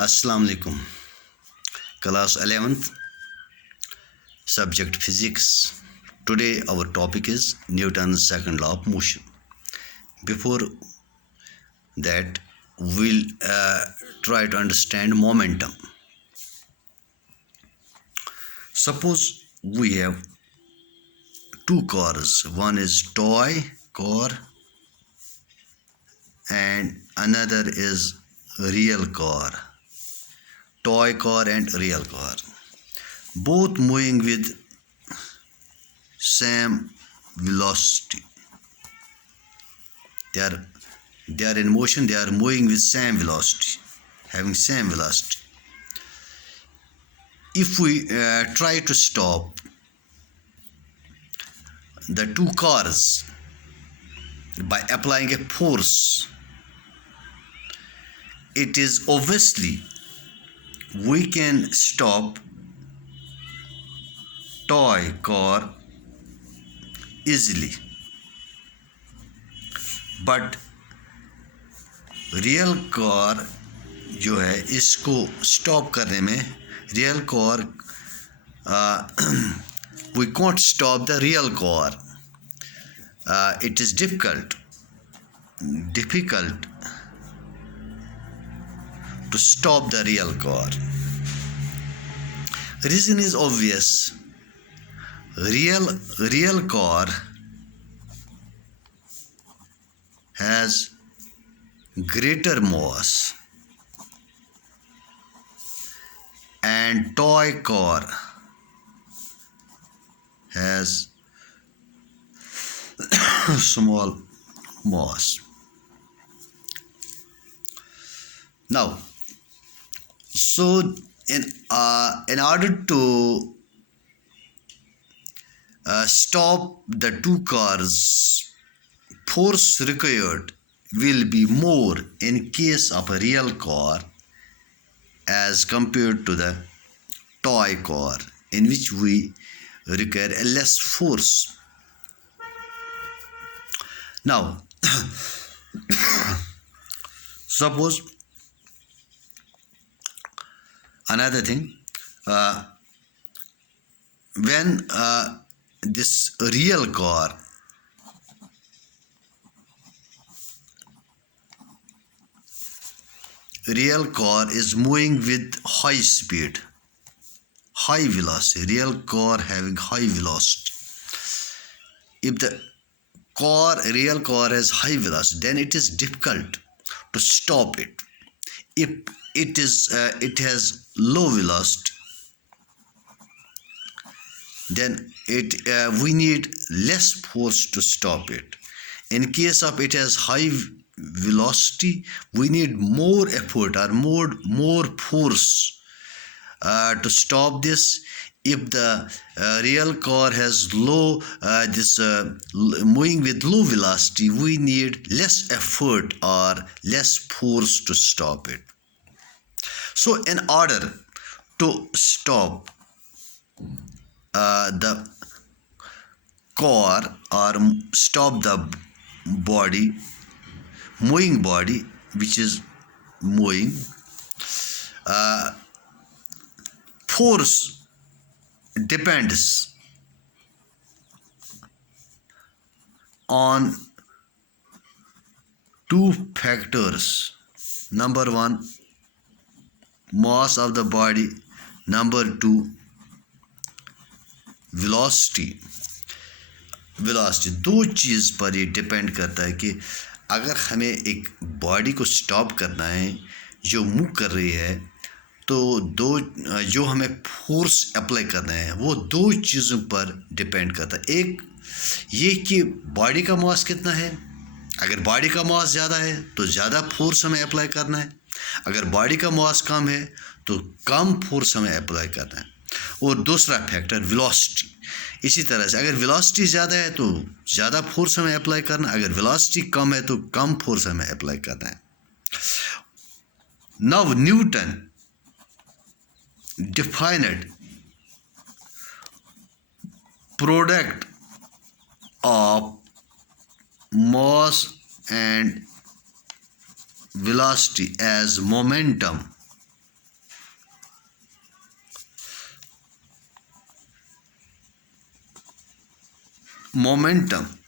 Assalamu alaikum. Class 11th, subject physics. Today our topic is Newton's second law of motion. Before that, we'll try to understand momentum. Suppose we have two cars. One is toy car and another is real car. Toy car and real car, both moving with same velocity. They are in motion. They are moving with same velocity, having same velocity. If we try to stop the two cars by applying a force, it is obviously we can stop toy car easily, but real car जो है इसको stop करने में real car we can't stop the real car. It is difficult to stop the real car. Reason is obvious. Real car has greater mass and toy car has small mass. Now, so in order to stop the two cars, force required will be more in case of a real car as compared to the toy car, in which we require a less force. Now, suppose another thing, when this real car is moving with high speed, high velocity, real car having high velocity. If the real car has high velocity, then it is difficult to stop it. If it has low velocity, then we need less force to stop it. In case of it has high velocity, we need more effort or more force to stop this. If the real car has low moving with low velocity, we need less effort or less force to stop it. So in order to stop the car or stop the moving body which is moving, force depends on two factors. Number one, mass of the body. Number two, velocity. दो चीज़ पर ये depend करता है कि अगर हमें एक body को स्टॉप करना है जो मूव कर रही है, तो जो हमें फोर्स अप्लाई करना है वो दो चीज़ों पर डिपेंड करता है. एक ये कि बॉडी का मास कितना है. अगर बॉडी का मास ज़्यादा है तो ज़्यादा फोर्स हमें अप्लाई करना है. अगर बॉडी का मास कम है तो कम फोर्स हमें अप्लाई करना है. और दूसरा फैक्टर वेलोसिटी. इसी तरह से अगर वेलोसिटी ज़्यादा है तो ज़्यादा फोर्स हमें अप्लाई करना है. अगर वेलोसिटी कम है तो कम फोर्स हमें अप्लाई करना है. Now Newton defined product of mass and velocity as momentum. momentum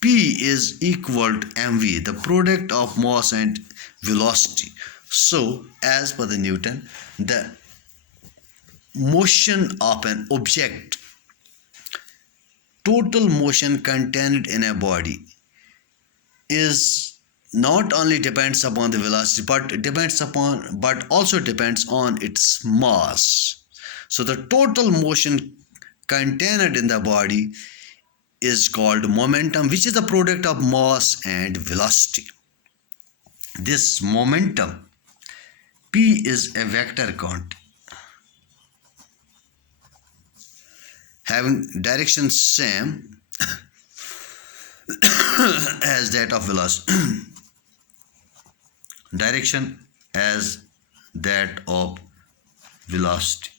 P is equal to mv, the product of mass and velocity. So as per the Newton, the motion of an object, total motion contained in a body, is not only depends upon the velocity but also depends on its mass. So the total motion contained in the body is called momentum, which is the product of mass and velocity. This momentum P is a vector quantity having direction same as that of velocity. Direction as that of velocity,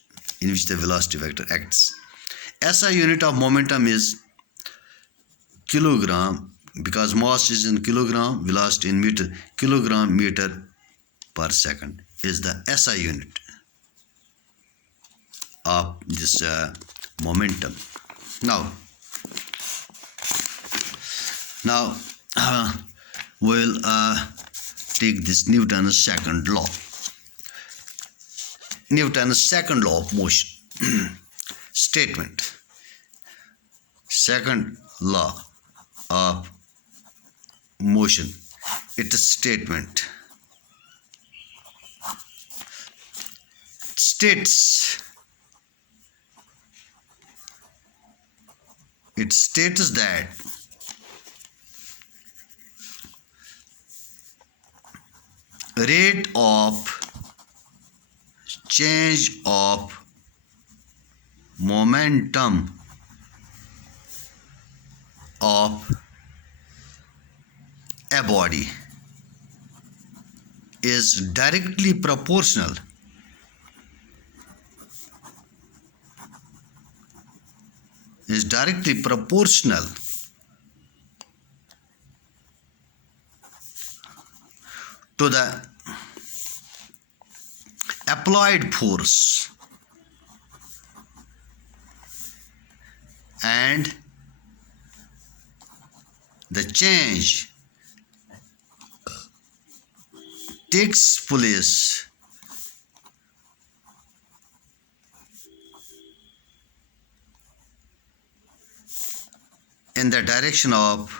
in which the velocity vector acts. SI unit of momentum is kilogram, because mass is in kilogram, velocity in meter. Kilogram meter per second is the SI unit of this momentum. Now we'll take this Newton's second law. Newton's second law of motion. Statement. Second law of motion. It's a statement. It states that rate of change of momentum of a body is directly proportional to the applied force and the change takes place in the direction of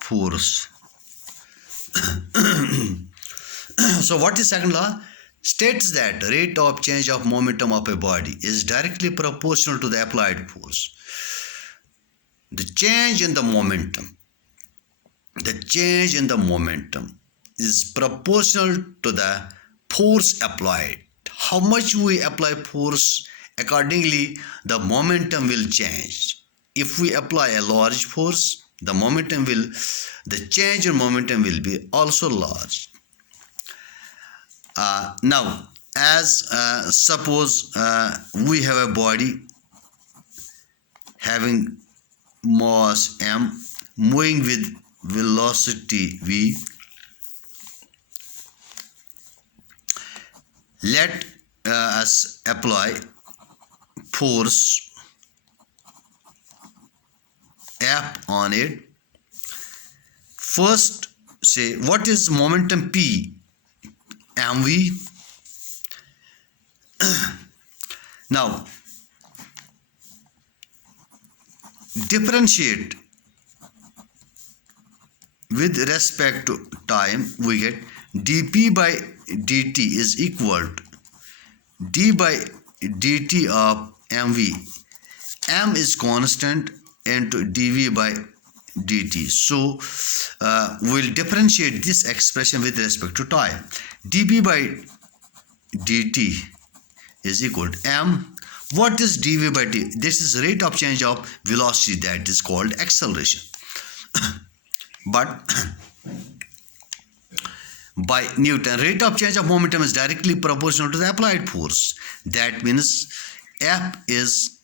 force. So what is second law? States that rate of change of momentum of a body is directly proportional to the applied force. The change in the momentum is proportional to the force applied. How much we apply force, accordingly the momentum will change. If we apply a large force, the change in momentum will be also large. Now, as suppose we have a body having mass m moving with velocity v. Let us apply force F on it. First, say what is momentum P? mv. Now differentiate with respect to time. We get dp by dt is equal to d by dt of mv. M is constant into dv by dt. So we'll differentiate this expression with respect to time. dp by dt is equal to m. What is dv by dt? This is rate of change of velocity, that is called acceleration. But by Newton, rate of change of momentum is directly proportional to the applied force. That means F is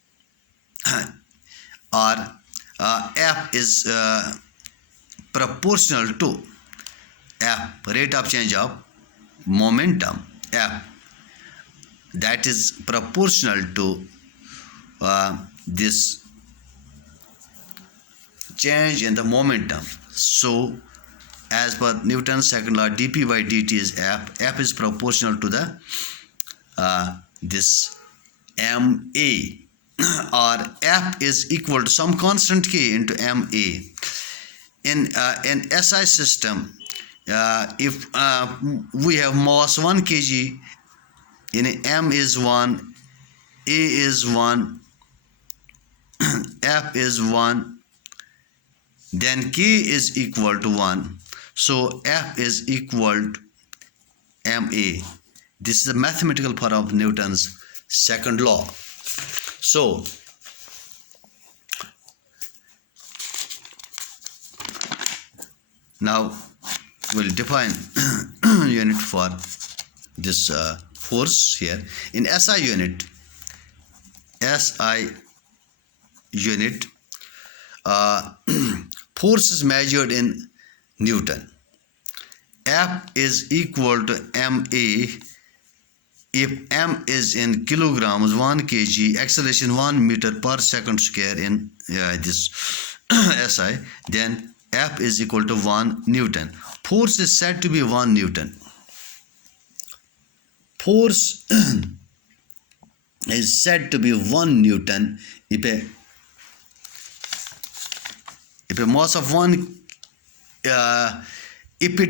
proportional to F, rate of change of momentum, F. that is proportional to this change in the momentum. So as per Newton's second law, dp by dt is F. F is proportional to the this ma, or F is equal to some constant k into ma. In SI system, if we have mass 1 kg, in m is 1, a is 1, F is 1, then k is equal to 1. So F is equal to ma. This is the mathematical part of Newton's second law. So now we'll define unit for this force here. In SI unit, force is measured in Newton. F is equal to ma. If m is in kilograms, 1 kg, acceleration 1 meter per second square in this SI, then F is equal to 1 Newton. Force is said to be 1 Newton. Force is said to be 1 Newton if a mass of 1 if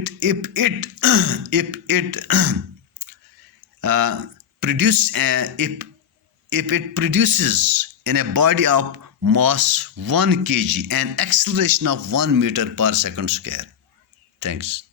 it produces in a body of mass 1 kg an acceleration of 1 meter per second square. Thanks.